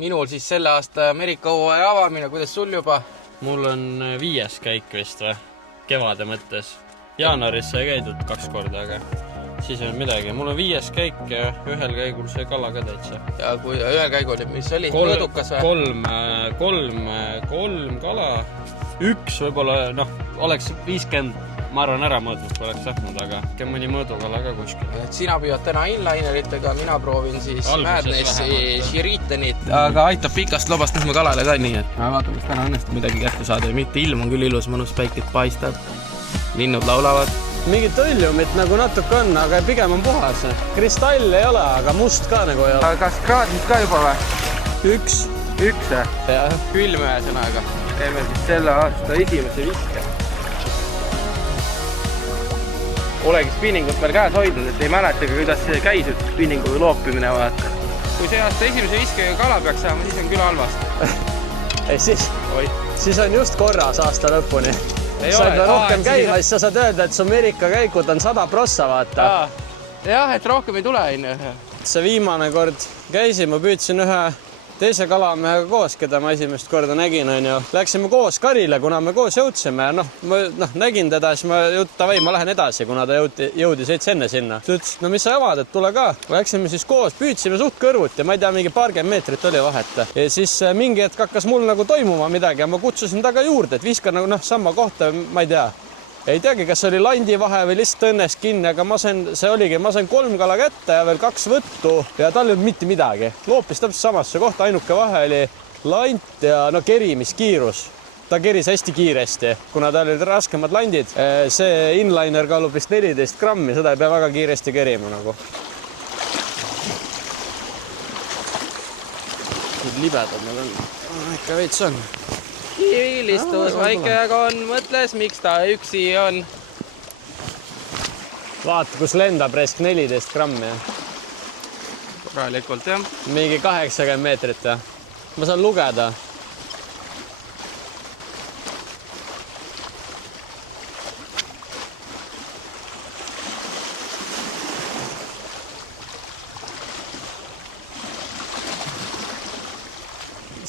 minul siis selle aasta Ameerika hooaja avamine, kuidas sul juba? Mul on 5. käik vist või? Kevade mõttes. Jaanuaris sai käidud 2 korda, aga siis on midagi. Mul on 5. käik ja ühel käigul sai kala ka täitsa. Ja kui ühel käigul, mis oli? Mõõdukas või? 3 kala. 1 võib-olla, oleks 50, ma arvan, ära mõõdnud, kui oleks tahtnud, aga mõni mõõdukala ka kuskil. Sina püüad täna inlineritega, mina proovin siis Madnessi Shiritanit. Aga aitab pikast lobast nüüd ma kalale ka nii, et vaatame, kas täna õnnestub midagi kätte saada ja mitte. Ilm on küll ilus, mõnus päikest paistab. Linnud laulavad. Mingit õljumit nagu natuke on, aga pigem on puhas. Kristall ei ole, aga must ka nagu ei ole. Aga kas kraadid ka juba või? 1. Jah. Külm ühesõnaga. Teeme siis selle aasta esimese viske. Olegi spinningut veel käes hoidnud, et ei mäletagi, kuidas see käis, et spinningu loopimine vaata. Kui see aasta esimese viskega kala peaks saama, siis on küll halvasti. Siis on just korras aasta lõpuni. Saad rohkem käima, siis sa saad öelda, et su Ameerika käikud on 100%, vaata. Jah, et rohkem ei tule. See viimane kord käisin, ma püüdsin ühe teise kalamehega koos, keda ma esimest korda nägin, Läksime koos karile, kuna me koos jõudsime. Nägin teda, siis ma lähen edasi, kuna ta jõudis veits enne sinna. Ta ütles, mis sa javad, et tule ka. Läksime siis koos, püüdsime suht kõrvut ja ma ei tea, mingi paarkümmend meetrit oli vahet. Ja siis mingi hetk hakkas mul nagu toimuma midagi ja ma kutsusin taga juurde, et viskan nagu sama kohta, ma ei tea. Ei teagi, kas oli landi vahe või lihtsalt õnnes kinni, aga ma sain 3 kala kätte ja veel 2 võttu ja tal ei olnud mitte midagi. Loopis täpselt samasse kohta, ainuke vahe oli lant ja kerimiskiirus. Ta keris hästi kiiresti, kuna tal olid raskemad landid. See inliner kaalub vist 14 grammi, seda ei pea väga kiiresti kerima nagu. Nüüd libedad nad on. Ikka veits on. Kivilistus, väike on, mõtles, miks ta üksi on. Vaata, kus lendab resk 14 grammi. Korralikult, jah. Mingi 80 meetrit, jah. Ma saan lugeda.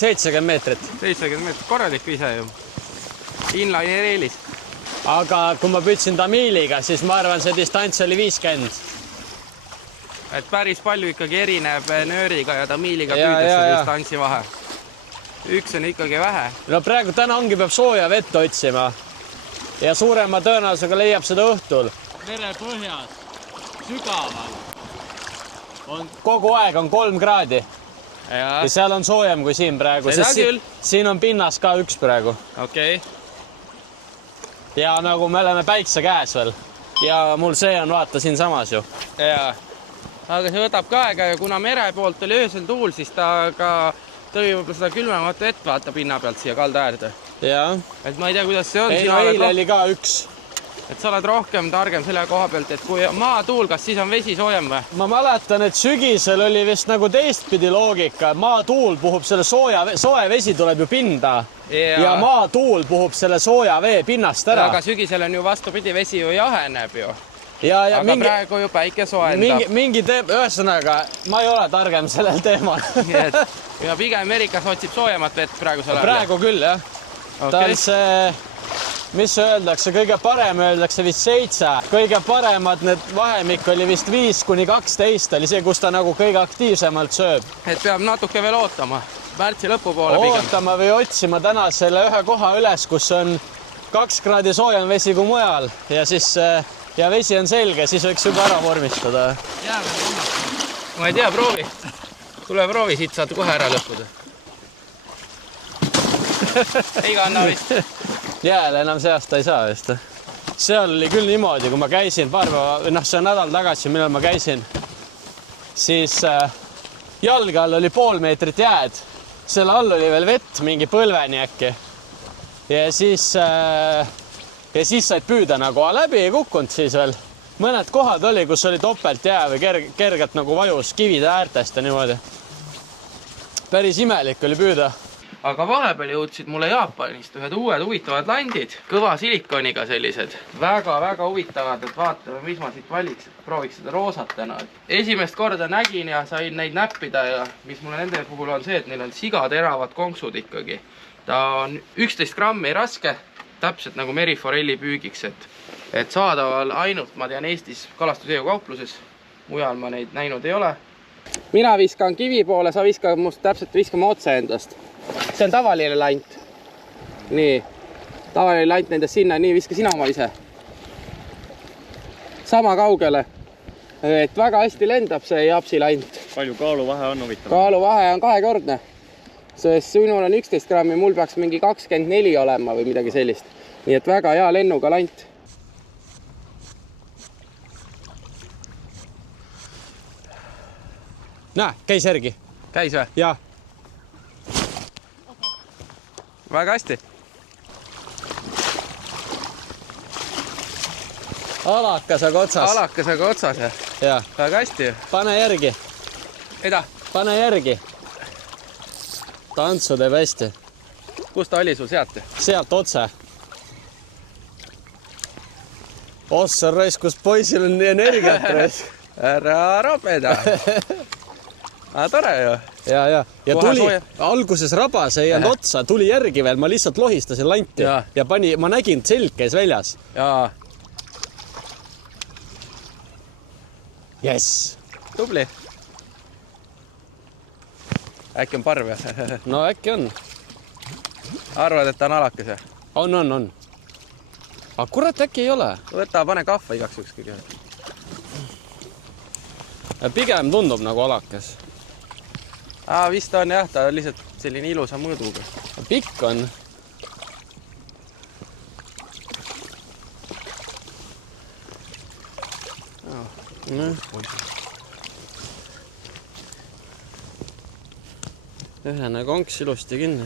$70 meetrit. 70 meetrit, korralik vise ju. Inliner eelis. Aga kui ma püüdsin tamiiliga, siis ma arvan, see distants oli 50. Et päris palju ikkagi erineb nööriga ja tamiiliga püüdesse distantsi vahe. 1 on ikkagi vähe. No praegu täna ongi peab sooja vett otsima. Ja suurema tõenäosusega leiab seda õhtul. Mere põhjas, sügaval. Kogu aeg on 3 kraadi. Ja seal on soojem kui siin praegu. Siin on pinnas ka 1 praegu. Okei. Ja nagu me oleme päikse käes veel. Ja mul see on vaata siin samas ju. Jaa. Aga see võtab ka aega ja kuna mere poolt oli öösel tuul, siis ta ka tõi võib-olla seda külmemat vett vaata pinna pealt siia kalda äärde. Jaa. Et ma ei tea, kuidas see on. Eile oli ka 1. Et sa oled rohkem targem selle koha pealt, et kui maa tuul, kas siis on vesi soojem või? Ma mäletan, et sügisel oli vist nagu teistpidi loogika. Maa tuul puhub selle soe vesi tuleb ju pinda ja maa tuul puhub selle sooja vee pinnast ära. Aga sügisel on ju vastupidi, vesi ju jaheneb ju. Aga praegu ju päike soojendab. Ühesõnaga, ma ei ole targem sellel teemal. Ja pigem Ameerikas otsib soojemat vett praegu selle. Praegu küll, jah. Ta on see... Mis öeldakse? Kõige parem öeldakse vist 7. Kõige paremad need vahemik oli vist 5-12 oli see, kus ta nagu kõige aktiivsemalt sööb. Et peab natuke veel ootama. Märtsi lõpu poole pigem. Ootama või otsima täna selle ühe koha üles, kus on 2 kraadi soojem vesi kui mujal. Ja siis ja vesi on selge, siis võiks juba ära vormistada. Ma ei tea, proovi. Tule proovi, siit saad kohe ära lõpuda. Ei kanna vist. Jääle enam see aasta ei saa vist. Seal oli küll niimoodi, kui ma käisin see nädal tagasi, millal ma käisin, siis jalge all oli 0,5 meetrit jääd. Selle all oli veel vett, mingi põlveni äkki. Ja siis said püüda nagu läbi ei kukkunud siis veel. Mõned kohad oli, kus oli topelt jää või kergelt nagu vajus kivide äärtest ja niimoodi. Päris imelik oli püüda. aga vahepeal jõudsid mulle Jaapanist ühed uued huvitavad landid, kõva silikoniga sellised, väga-väga huvitavad, et vaatame, mis ma siit valiks, et prooviks seda roosat täna. Esimest korda nägin ja sain neid näppida ja mis mulle nende puhul on see, et neil on sigateravad konksud ikkagi. Ta on 11 grammi raske, täpselt nagu meriforelli püügiks, et saadaval ainult, ma tean, Eestis kalastusjõukaupluses, mujal ma neid näinud ei ole. Mina viskan kivi poole, sa viskad must täpselt viskama otse endast. See on tavaline lant. Nii, tavaline lant nendest sinna, nii viska sina oma ise. Sama kaugele. Et väga hästi lendab see japsi lant. Palju kaaluvahe on huvitav? Kaaluvahe on 2-kordne. Sest sinul on 11 grammi, mul peaks mingi 24 olema või midagi sellist. Nii et väga hea lennuga lant. Näe, käis järgi. Käis või? Jah. Väga hästi. Alakasaga otsas. Alakasaga otsas. Jah. Väga hästi. Pane järgi. Eda? Pane järgi. Tantsu teeb hästi. Kus ta oli sul sealt? Sealt otse. Ossa raiskus poisil on nii energiat raisk. Ära robeda. Tore ju. Ja Kohe tuli sooja. alguses rabas ei jäänud otsa, tuli järgi veel, ma lihtsalt lohistasin lanti ja ma nägin, selg käis väljas. Jaa. Jess. Tubli. Äkki on parv? No äkki on. Arvad, et ta on alakas? On. Aga kurat, äkki ei ole. Võta, pane kahva igaks juks kõige. Pigem tundub nagu alakas. Vist on jah, ta on lihtsalt selline ilusa mõõduga. Pikk on. Ühene konks ilusti kinni.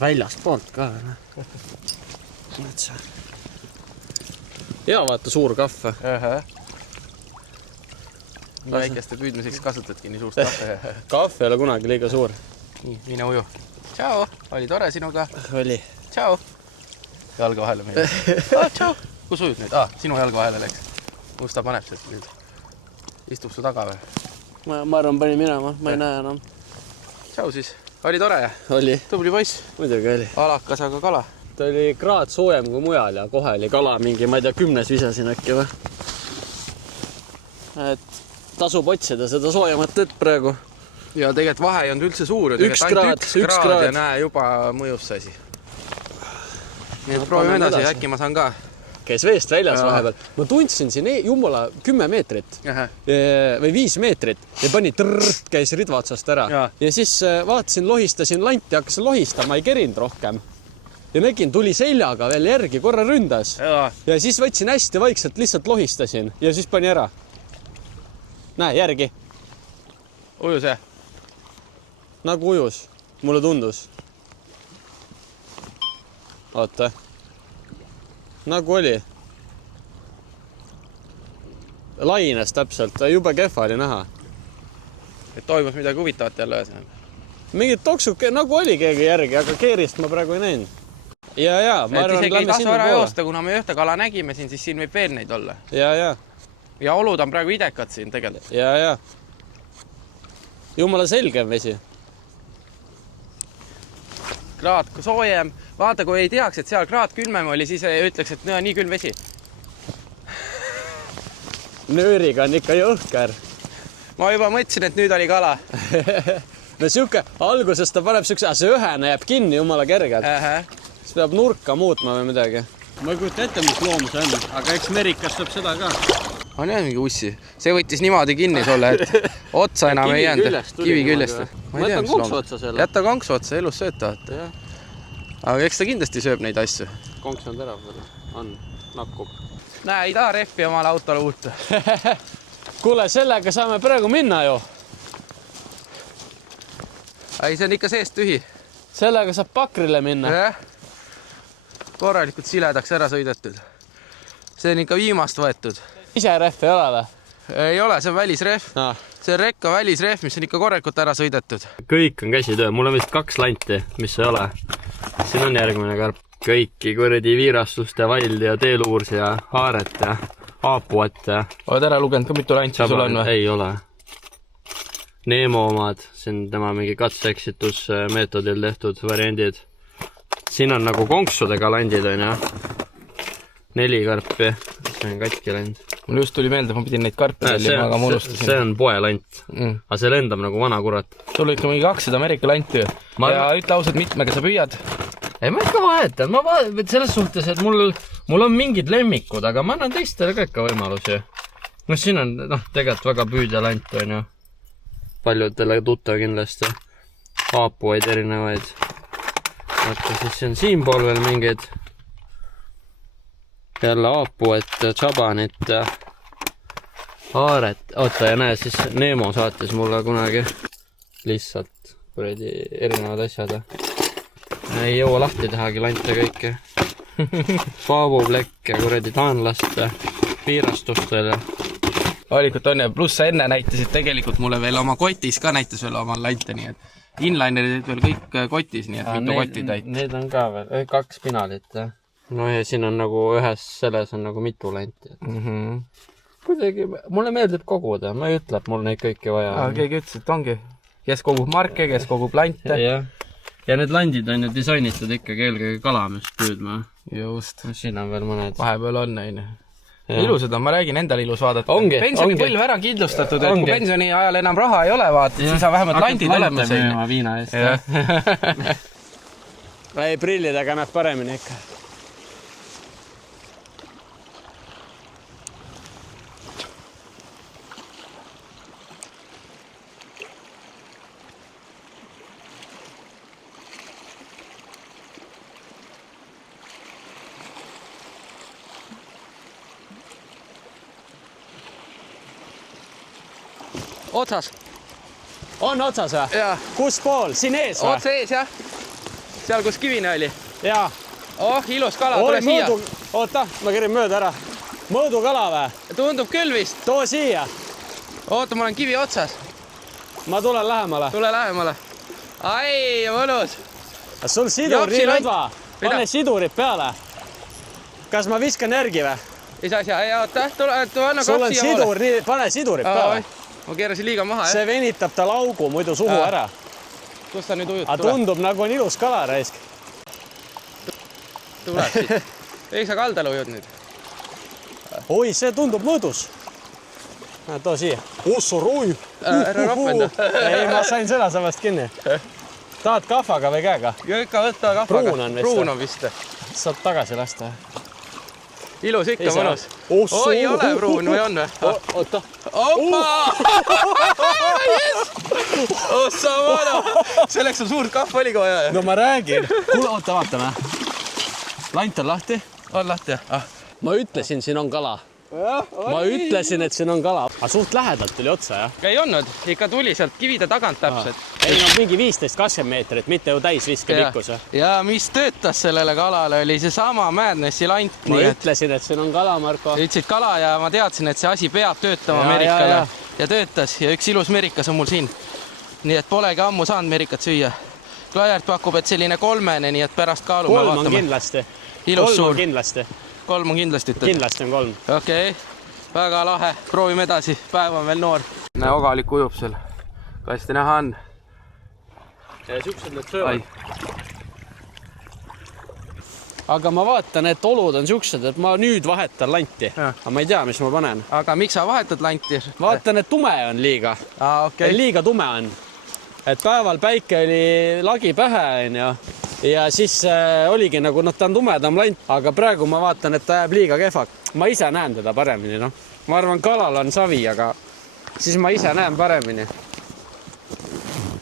Väljast poolt ka. Ja vaata suur kahve. Väikeste püüdmiseks kasutadki nii suurt kahve. Kahve ei ole kunagi liiga suur. Nii, mine uju. Tšau, oli tore sinuga. Oli. Tšau. Jalga vahele meie. Tšau. Kus ujud nüüd? Sinu jalga vahele läks. Kus ta paneb sealt nüüd? Istub su taga või? Ma arvan, pani minema, ma ei näe enam. Tšau siis. Oli tore? Oli. Tubli poiss. Muidugi oli. Alakasaga kala. Ta oli kraad soojem kui mujal ja kohe oli kala mingi, ma ei tea, 10 visasin äkki või. Et tasub otsida seda soojemat tõtt praegu. Ja tegelikult vahe ei olnud üldse suur. Üks kraad. Ja näe, juba mõjus see asi. Nii et proovime edasi, äkki ma saan ka. Käis veest väljas vahepeal. Ma tundsin siin jumala 10 meetrit või 5 meetrit ja pani trrrt, käis ridva otsast ära. Ja siis vaatasin, lohistasin lanti, hakkasin lohistama, ei kerinud rohkem. Ja nägin, tuli seljaga veel järgi, korra ründas. Ja siis võtsin hästi vaikselt, lihtsalt lohistasin ja siis pani ära. Näe, järgi. Ujus jah? Nagu ujus. Mulle tundus. Oota. Nagu oli. Laines täpselt. Jube kehva oli näha. Et toimus midagi huvitavat jälle ühes. Mingid toksud, nagu oli keegi järgi, aga keerist ma praegu ei näinud. Ja, ma arvan, et isegi ei tasu ära joosta, kuna me ühte kala nägime siin, siis siin võib veel neid olla. Ja olud on praegu idekad siin tegelikult. Ja. Jumala selgem vesi. Kraad soojem. Vaata, kui ei teaks, et seal kraad külmem oli, siis ütleks, et nii külm vesi. Nööriga on ikka jõhker. Ma juba mõtlesin, et nüüd oli kala. No siuke, alguses ta paneb siukse, see ühene jääb kinni jumala kergelt. Siis peab nurka muutma või midagi. Ma ei kujuta ette, mis loom see on, aga eks merikas saab seda ka. On jah mingi ussi. See võttis niimoodi kinni sulle, et otsa enam ei jäänud. Kivi küljest. Ma jätan konksu otsa selle. Jätta konksu otsa, elus sööta. Aga eks ta kindlasti sööb neid asju. Konks on terav. On, nakkub. Näe, ei taha rehvi omale autole uut. Kuule, sellega saame praegu minna ju. Ei, see on ikka seest tühi. Sellega saab pakrile minna. Korralikult siledaks ära sõidetud. See on ikka viimast võetud. Ise rehv ei ole või? Ei ole, see on välisrehv. see on rekka välisrehv, mis on ikka korrekult ära sõidetud. Kõik on käsitöö, mul on vist 2 lanti, mis ei ole. Siin on järgmine karp. Kõiki kuradi viirastust ja valdi ja teeluurs ja haaret ja aapuat ja... Oled ära lugenud ka mitu lanti sul on või? Ei ole. Neemo omad, siin tema mingi katse-eksitusmeetodil tehtud variandid. Siin on nagu konksudega landid on ja 4 karpi. See on katki land. Mul just tuli meelde, ma pidin neid karpi välja, aga ma unustasin. See on poelant. Aga see lendab nagu vana kurat. Sul ikka mingi 200 Ameerika lanti ja ütle ausalt, mitmega sa püüad? Ei, ma ikka vahetan. Ma selles suhtes, et mul on mingid lemmikud, aga ma annan teistele ka ikka võimalusi. No siin on tegelikult väga püüdja lant on ju. Paljudele tuttav kindlasti. Aapuaid erinevaid. Vaata, siis on siin pool veel mingid jälle aapuet, tšabanit ja haaret. Oota, ja näe, siis Neemo saatis mulle kunagi lihtsalt kuradi erinevad asjad. Ei jõua lahti tehagi lante kõike. Paavuplekke, kuradi taanlaste, piirastustel. Valikut on ja pluss sa enne näitasid tegelikult mulle veel oma kotis ka näitas veel oma lante, nii et inlinerid veel kõik kotis, nii et mitu kotti täit. Need on ka veel, 2 pinalit. No ja siin on nagu ühes selles on nagu mitu lanti. Kuidagi, mulle meeldib koguda, ma ei ütle, et mul neid kõiki vaja. Keegi ütles, et ongi. Kes kogub marke, kes kogub lante. Ja need landid on ju disainitud ikkagi eelkõige kalamist püüdma. Just. Siin on veel mõned. Vahepeal on, on. Ilusad on, ma räägin endale ilus vaadata. Pensionipõlv ära kindlustatud, et kui pensioni ajal enam raha ei ole, vaata, siis on vähemalt landid olemas. Hakkab viina eest. Ei, prillidega näeb paremini ikka. Otsas. On otsas või? Jaa. Kus pool? Siin ees või? Otsa ees, jah. Seal, kus kivine oli. Jaa. Ilus kala, tule siia. Oota, ma kerin mööda ära. Mõõdu kala või? Tundub küll vist. Too siia. Oota, mul on kivi otsas. Ma tulen lähemale. Tule lähemale. Ai, mõnus. Sul sidur nii rõdva. Pane sidurid peale. Kas ma viskan järgi või? Ei saa, ei oota. Anna sul on sidur, nii, pane sidurid peale. Ma keerasin liiga maha, jah. See venitab tal augu muidu suhu ära. Kus ta nüüd ujud? Aga tundub nagu on ilus kala raisk. Tuleb siit. Ei sa kaldale ujud nüüd. Oi, see tundub mõõdus. Too siia. Osso roi. Ära rapenda. Ei, ma sain sõna samast kinni. Tahad kahvaga või käega? Ikka võtta kahvaga. Pruun on vist. Saad tagasi lasta. Ilus ikka mõnus. Oi, ole pruun või on või? Oota. Opa! Ossa vana! Selleks on suurt kahva oligi vaja. No ma räägin. Kuule, oota, vaatame. Lant on lahti? On lahti, jah. Ma ütlesin, siin on kala. Ma ütlesin, et siin on kala. Aga suht lähedalt tuli otsa, jah? Ei olnud. Ikka tuli sealt kivide tagant täpselt. Ei, no mingi 15-20 meetrit, mitte ju täis viske pikkus. Ja mis töötas sellele kalale, oli see sama Madnessi lant. Ma ütlesin, et siin on kala, Marko. Ütlesid kala ja ma teadsin, et see asi peab töötama merikale. Ja töötas ja üks ilus merikas on mul siin. Nii et polegi ammu saanud merikat süüa. Klajart pakub, et selline 3, nii et pärast kaalume vaatame. 3 on kindlasti. Ilus suur. 3 on kindlasti. 3 on kindlasti ütled? Kindlasti on 3. Okei. Väga lahe. Proovime edasi. Päev on veel noor. Näe, ogalik ujub seal. Kasti näha on. Ja siuksed need söövad. Aga ma vaatan, et olud on siuksed, et ma nüüd vahetan lanti. Aga ma ei tea, mis ma panen. Aga miks sa vahetad lanti? Vaatan, et tume on liiga. Liiga tume on. Et päeval päike oli lagi pähe, ja siis oligi nagu, ta on tumedam lant, aga praegu ma vaatan, et ta jääb liiga kehvak. Ma ise näen teda paremini, Ma arvan, kalal on savi, aga siis ma ise näen paremini.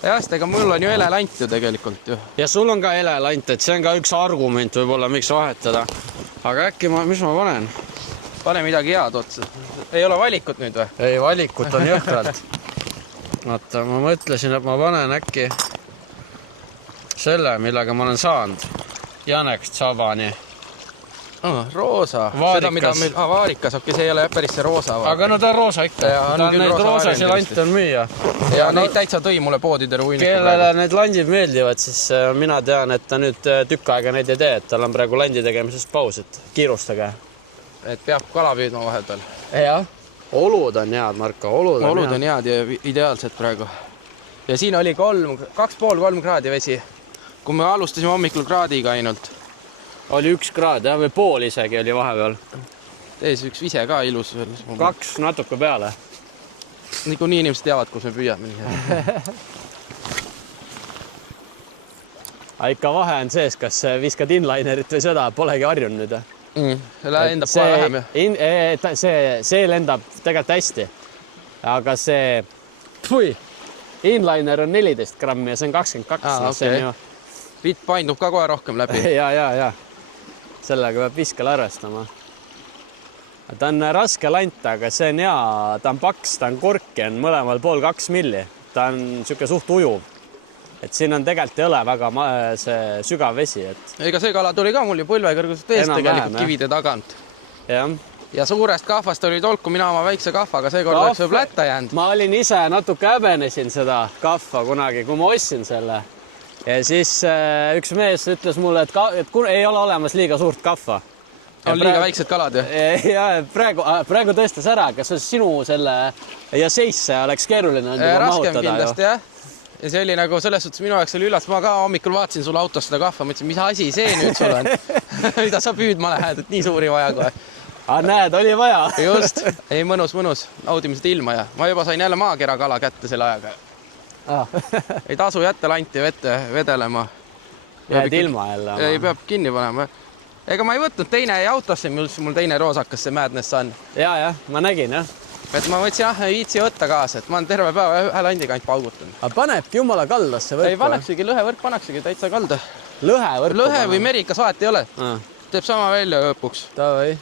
Jah, ega mul on ju elelant ju tegelikult ju. Ja sul on ka elelant, et see on ka üks argument võib-olla, miks vahetada. Aga äkki mis ma panen? Pane midagi head otsa. Ei ole valikut nüüd või? Ei, valikut on jõhkralt. Vaata, ma mõtlesin, et ma panen äkki selle, millega ma olen saanud. Janek Tšabani. Roosa. Vaarikas. Seda, mida meil... vaarikas, okei, see ei ole päris see roosa. Aga no ta on roosa ikka. Neid roosasid lante on müüa. Ja neid täitsa tõi mulle poodide ruiniku. Kellele need landid meeldivad, siis mina tean, et ta nüüd tükk aega neid ei tee, et tal on praegu landi tegemises paus, et kiirustage. Et peab kala püüdma vahepeal. Jah. Olud on head, Marko. Olud on head ja ideaalsed praegu. Ja siin oli 2,5-3 kraadi vesi. Kui me alustasime hommikul kraadiga ainult. Oli 1 kraad, jah, või pool isegi oli vahepeal. Tees üks vise ka ilus. 2 natuke peale. Niikuinii inimesed teavad, kus me püüame. Ikka vahe on sees, kas viskad inlinerit või seda, polegi harjun nüüd. See lendab kohe vähem. See lendab tegelikult hästi. Aga see inliner on 14 grammi ja see on 22. Pitt paindub ka kohe rohkem läbi. Ja. Sellega peab viskele arvestama. Ta on raske lant, aga see on hea. Ta on paks, ta on korki, on mõlemal pool 2 milli. Ta on siuke suht ujuv. Et siin on tegelikult ei ole väga see sügav vesi. Ega see kala tuli ka mul ju põlvekõrgusest eest tegelikult kivide tagant. Ja suurest kahvast oli tolku mina oma väikse kahvaga, seekord oleks võib lätta jäänud. Ma olin ise natuke häbenesin seda kahva kunagi, kui ma ostsin selle. Ja siis üks mees ütles mulle, et ei ole olemas liiga suurt kahva. On liiga väiksed kalad ju? Ja praegu tõestas ära, kas sinu selle ja seisse oleks keeruline raskem kindlasti, jah. Ja see oli nagu selles suhtes minu jaoks oli üllatus. Ma ka hommikul vaatasin sul autos seda kahva, mõtlesin, mis asi see nüüd sul on? Mida sa püüdma lähed, et nii suuri vaja kohe? Näed, oli vaja. Just. Ei, mõnus. Naudime seda ilma ja ma juba sain jälle maakera kala kätte selle ajaga. Ei tasu jätta lanti vette vedelema. Jääd ilma jälle. Ei peab kinni panema. Ega ma ei võtnud teine autosse, mul teine roosakas see Madness on. Ja, ma nägin, jah. Et ma mõtlesin, ei viitsi võtta kaasa, et ma olen terve päeva ühe landiga ainult paugutan. Aga panebki jumala kaldasse võrku? Ei paneksigi, lõhevõrk paneksigi täitsa kalda. Lõhevõrku? Lõhe või merikas vahet ei ole. Teeb sama välja õpuks. Tavai.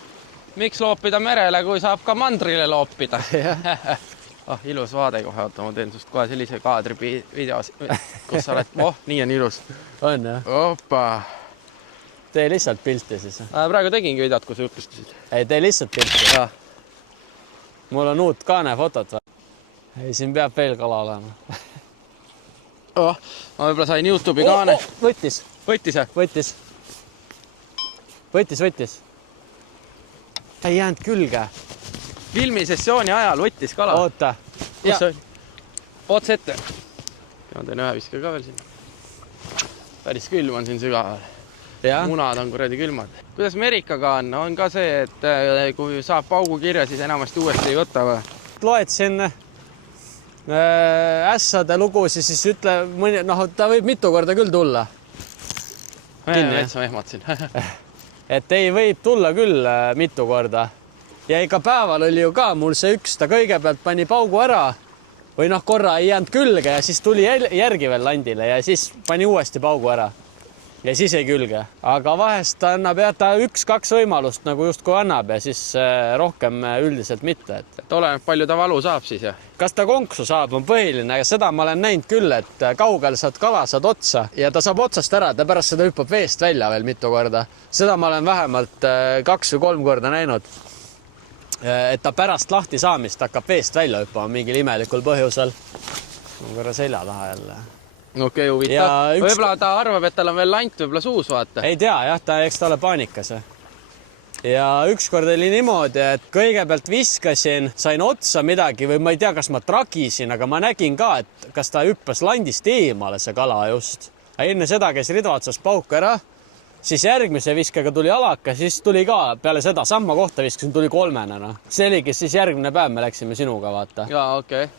Miks loopida merele, kui saab ka mandrile loopida? Ilus vaade kohe, oota, ma teen sust kohe sellise kaadri videos, kus sa oled, nii on ilus. On, jah? Opa. Tee lihtsalt pilti siis. Praegu tegingi videot, kui sa jutlustasid. Ei, tee lihtsalt pilti. Mul on uut kaanefotot. Ei, siin peab veel kala olema. Ma võib-olla sain YouTube'i kaane. Võttis. Võttis, jah? Võttis. Ei jäänud külge. Filmisessiooni ajal võttis kala. Oota. Kus see oli? Ots ette. Ma teen ühe viske ka veel siin. Päris külm on siin sügaval. Munad on kuradi külmad. Kuidas Merikaga on? On ka see, et kui saab paugu kirja, siis enamasti uuesti ei võta või? Loed siin ässade lugusi, siis ütle, ta võib mitu korda küll tulla. Veits ma ehmatsin. Et ei võib tulla küll mitu korda. Ja ega päeval oli ju ka mul see üks, ta kõigepealt pani paugu ära või korra ei jäänud külge ja siis tuli järgi veel landile ja siis pani uuesti paugu ära. Ja siis ei külge. Aga vahest ta annab ta 1-2 võimalust nagu justkui annab ja siis rohkem üldiselt mitte. Et oleneb palju ta valu saab siis, jah? Kas ta konksu saab, on põhiline. Ja seda ma olen näinud küll, et kaugel saad kala, saad otsa ja ta saab otsast ära, ta pärast seda hüppab veest välja veel mitu korda. Seda ma olen vähemalt 2 või 3 korda näinud. Et ta pärast lahti saamist hakkab veest välja hüppama mingil imelikul põhjusel. Ma korra selja taha jälle. Okei, huvitav. Võib-olla ta arvab, et tal on veel lant võib-olla suus, vaata. Ei tea, jah, eks ta ole paanikas. Ja ükskord oli niimoodi, et kõigepealt viskasin, sain otsa midagi või ma ei tea, kas ma tragisin, aga ma nägin ka, et kas ta hüppas landist eemale see kala just. Enne seda käis ridva otsas pauk ära, siis järgmise viskega tuli alaka, siis tuli ka peale seda samma kohta viskasin, tuli 3. See oligi siis järgmine päev, me läksime sinuga, vaata. Jaa, okei.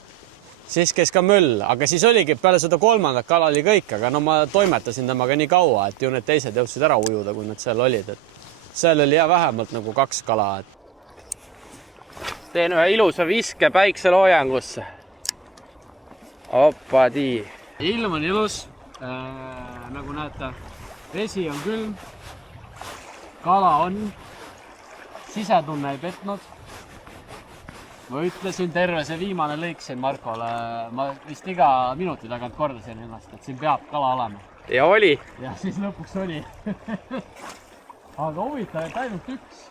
Siis käis ka möll, aga siis oligi peale seda 3. kala oli kõik, aga no ma toimetasin temaga nii kaua, et ju need teised jõudsid ära ujuda, kui nad seal olid. Seal oli vähemalt nagu 2 kala. Teen ühe ilusa viske päikseloojangusse. Opadii. Ilm on ilus, nagu näete, vesi on külm, kala on, sisetunne ei petnud. Ma ütlesin terve see viimane lõik siin Markole, ma vist iga minuti tagant kordasin ennast, et siin peab kala olema. Ja oli. Ja siis lõpuks oli. aga huvitav, et ainult üks.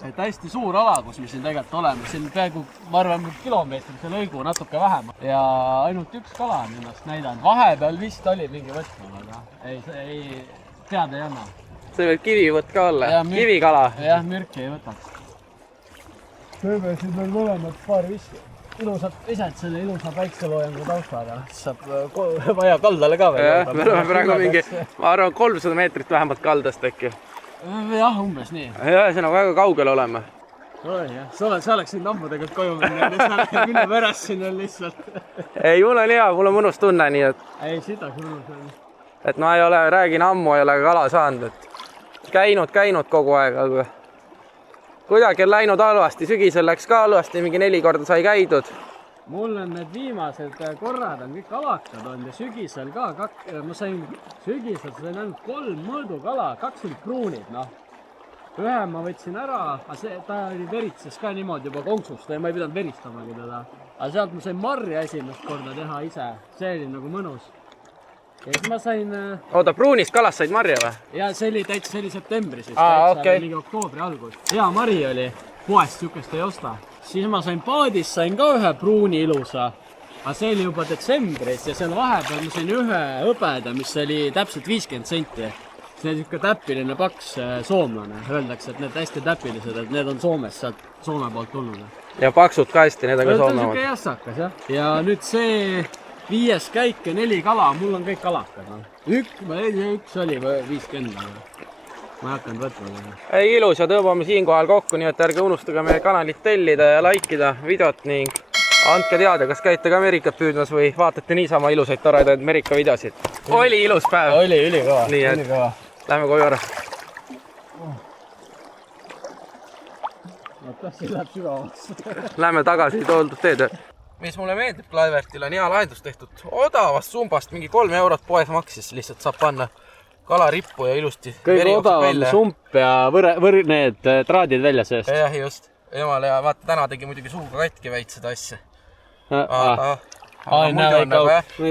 Et hästi suur ala, kus me siin tegelikult oleme. Siin peaaegu, ma arvan, kilomeetrise lõigu natuke vähem. Ja ainult üks kala on ennast näidanud. Vahepeal vist oli mingi võtmal, aga ei teada ei anna. See võib kivivõtt ka olla. Kivikala. Jah, mürki ei võtaks. Tööme siin veel mõlemad paar viski. Ilusad ised selle ilusa päikseloojangu taustaga. Saab vaja kaldale ka veel. Jah, me oleme praegu mingi, ma arvan, 300 meetrit vähemalt kaldast äkki. Jah, umbes nii. Ja see on väga kaugel oleme. Oi jah, sa oleks siin ammudega koju mille pärast siin on lihtsalt. Ei, mul on hea, mul on mõnus tunne, nii et... Ei, seda mõnus on. Et ma ei ole, räägin ammu, ei ole kala saanud, et käinud kogu aeg, aga kuidagi on läinud halvasti, sügisel läks ka halvasti, mingi 4 korda sai käidud. Mul on need viimased korrad on kõik alakad olnud ja sügisel ka, ma sain ainult 3 mõõdukala, 2 olid pruunid, noh. Ühe ma võtsin ära, aga ta oli veritses ka niimoodi juba konksust ja ma ei pidanud veristamagi teda. Aga sealt ma sain marja esimest korda teha ise, see oli nagu mõnus. Ja siis ma sain... Oota, pruunist kalast said marja või? Ja see oli täitsa, see oli septembris, mingi oktoobri algus. Hea mari oli, poest sükest ei osta. Siis ma sain paadis, sain ka ühe pruuni ilusa, aga see oli juba detsembris ja seal vahepeal ma sain ühe hõbeda, mis oli täpselt 50 senti. See on niisugune täpiline paks soomlane, öeldakse, et need hästi täpilised, et need on Soomest, sealt Soome poolt tulnud. Ja paksud ka hästi, need on ka soomemad. See on niisugune jassakas, jah. Ja nüüd see 5 käik ja 4 kala, mul on kõik kalakad. Üks oli 50. Ma ei hakanud võtma. Ei, ilus ja tõmbame siinkohal kokku, nii et ärge unustage meie kanalit tellida ja laikida videot ning andke teada, kas käite ka Amerikat püüdmas või vaatate niisama ilusaid toredaid Amerika videosid. Oli ilus päev. Oli ülikõva. Nii et lähme koju ära. Oota, see läheb sügavaks. Lähme tagasi tooldud teed. Mis mulle meeldib Klaivertil on hea lahendus tehtud. Odavast sumbast mingi 3 eurot poes maksis, lihtsalt saab panna kalarippu ja ilusti. Kõige odavam sump ja need traadid välja seest. Jah, just. Jumala ja vaata, täna tegi muidugi suuga katki väit seda asja.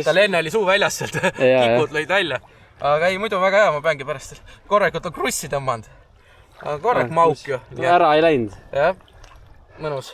Tal enne oli suu väljas sealt, kikud lõid välja. Aga ei, muidu väga hea, ma peangi pärast korrekult on krussi tõmmanud. Korrek mauk ju. Ära ei läinud. Jah, mõnus.